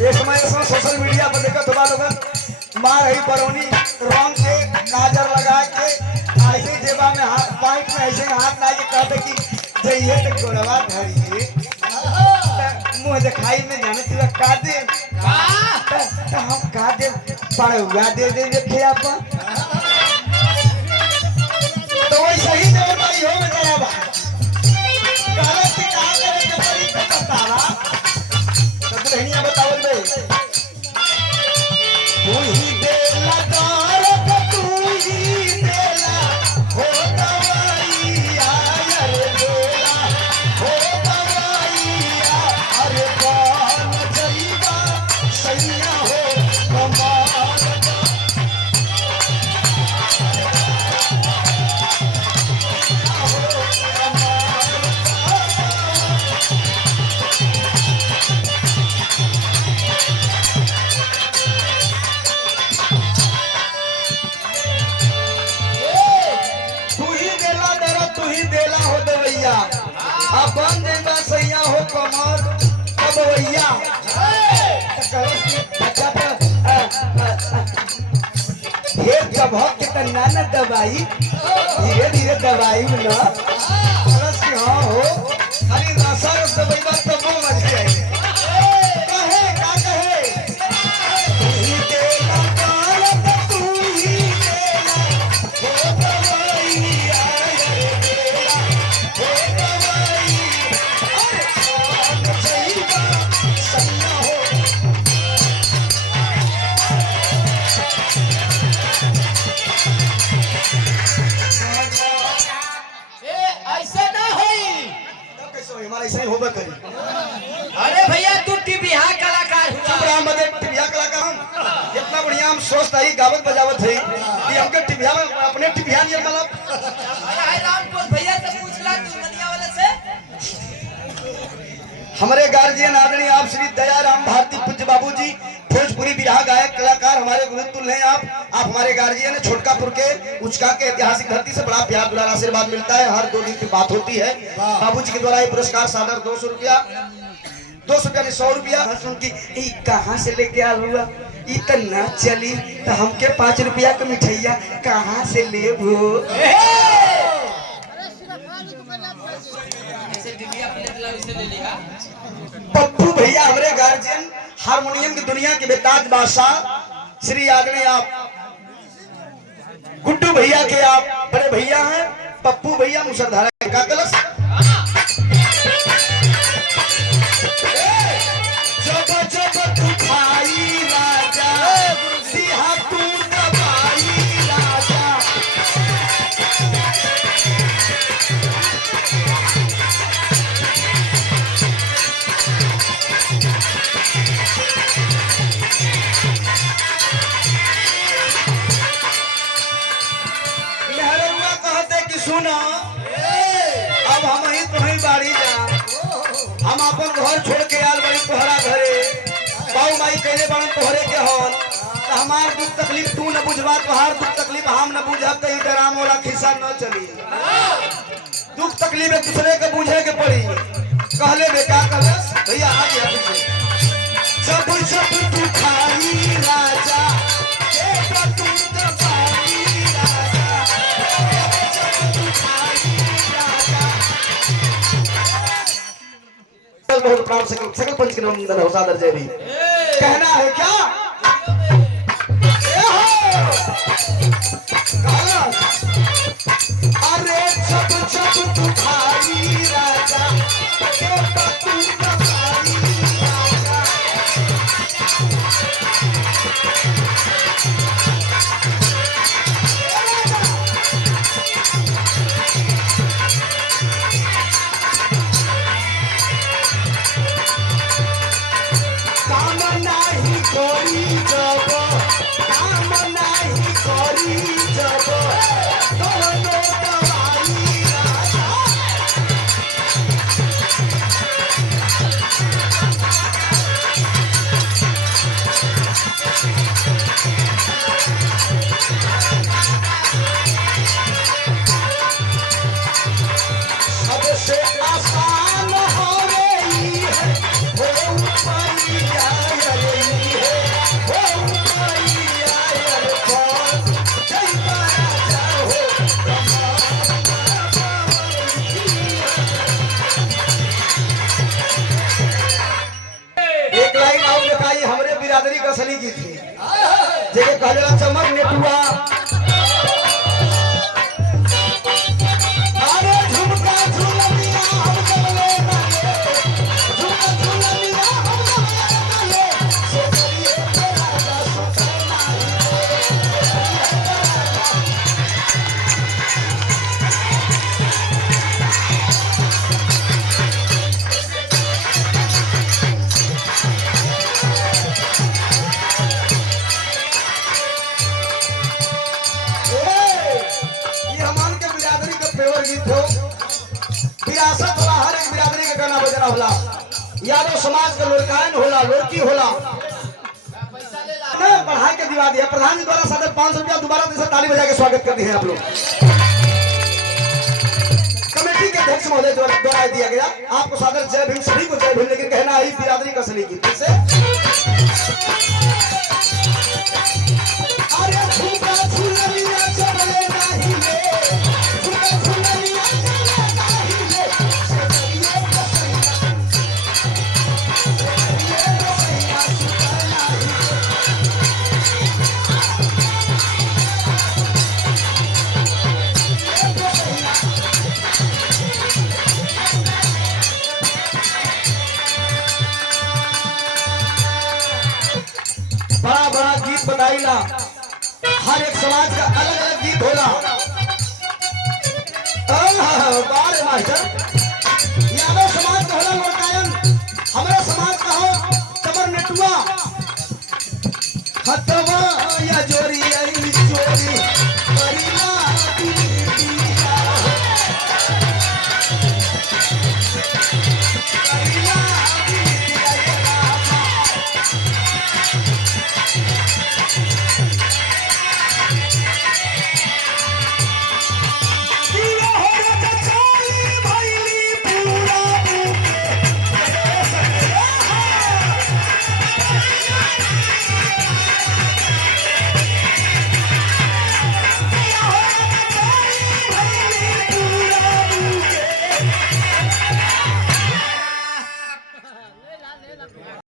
ये समय social media पर देखा तो लोग मार रही बरौनी रंग के काजर लगा के ऐसे जेबा में हाथ पाइप में ऐसे हाथ ला के कहते कि जइए तो गोड़वा धरिए मुंह दिखाई में जाने तुझे का दे तो हम का दे पड़ुआ दे देखे आप तो वैसे ही दे भाई हो मेरा भाई गलत की कहा करे तो बड़ी बतावा तो दुल्हनिया बताओ बे तू ही दे लगा तू ही देला हो दवाइया अरे देला हो दवाइया अरे कौन जइबा सैया हो कमाल अपन देवा सैया हो कमर अब भैया ढेर कभक के तना न दवाई धीरे धीरे दवाई में ना हाँ हो खाली रसा रस दवाई बात तब वो मच जाएगी कहे का कहे तू ही देला काल तू ही देला हो दवाइया रे देला हो दवाई अरे भैया तू टिबिया कलाकार हुआ टिबिया कलाकार हम इतना बढ़िया हम सोचता ही गावत बजावत है कि हमके टिबिया में अपने टिबिया नहीं मतलब अरे राम को भैया से पूछला तू मनिया वाले से हमारे गार्जियन आदरणीय आप श्री दयाराम भारती पूज्य बाबूजी भोजपुरी बिरहा गायक कलाकार हमारे गुरुतुल्य हैं आप हमारे गार्जियन है छोटकापुर के उचका के ऐतिहासिक धरती से बड़ा प्यार दुलार आशीर्वाद मिलता है हर 2 दिन की बात होती है बाबूजी के द्वारा ये पुरस्कार सादर 200 रुपया 200 रुपया में 100 रुपया की कहाँ से लेके आ हुआ इतना चली तो हमके 5 रुपया का मिठाइया कहाँ से ले पप्पू भैया हमारे गार्जियन हारमोनियम की दुनिया के बेताज बादशाह श्री आदरणीय आप गुड्डू भैया के आप बड़े भैया हैं पप्पू भैया मुसलधारा का कलश सुना अब हम ही तुम्हें बाड़ी जा हम अपन घर छोड़ के आल बड़ी तोहरा घरे बाऊ माई कहले बड़न तोहरे के हल हमार दुख तकलीफ तू न बुझवा तोहार दुख तकलीफ हम न बुझब कहीं डराम वाला खिस्सा न चली दुख तकलीफ एक दूसरे के बुझे के पड़ी कहले बेटा कहलस भैया आ गया सब सब तू खाई राजा बेटा तू दबाई राजा बहुत प्राण सकल पंच के नंदन हो सादर जय भी कहना है क्या अरे सब सब तू भाई राजा बेटा तू भाई राजा करी जब काम नहीं करी जब दोनों दवाई राजा बिरादरी का असली गीत है जेके कहले ला चमक नेटुआ अरे झुमका झुलमिया हम कमले माले झुमका झुलमिया हम कमले माले से करिए तेरा का सुखना गीत हो विरासत होला हर एक बिरादरी के गाना बजना होला यादव समाज के लोरकायन होला लोरकी होला पढ़ाई के दिवा दिया प्रधान जी द्वारा सादर 500 रुपया दोबारा से ताली बजा के स्वागत करते हैं आप लोग कमेटी के अध्यक्ष महोदय द्वारा दिया गया आपको सादर जय भीम सभी को जय भीम लेकिन कहना है बिरादरी का असली गीत से अरे झूठा झूलनिया चले नहीं ले बड़ा बड़ा गीत बताइला हर एक समाज का अलग अलग गीत होला बारे मास्टर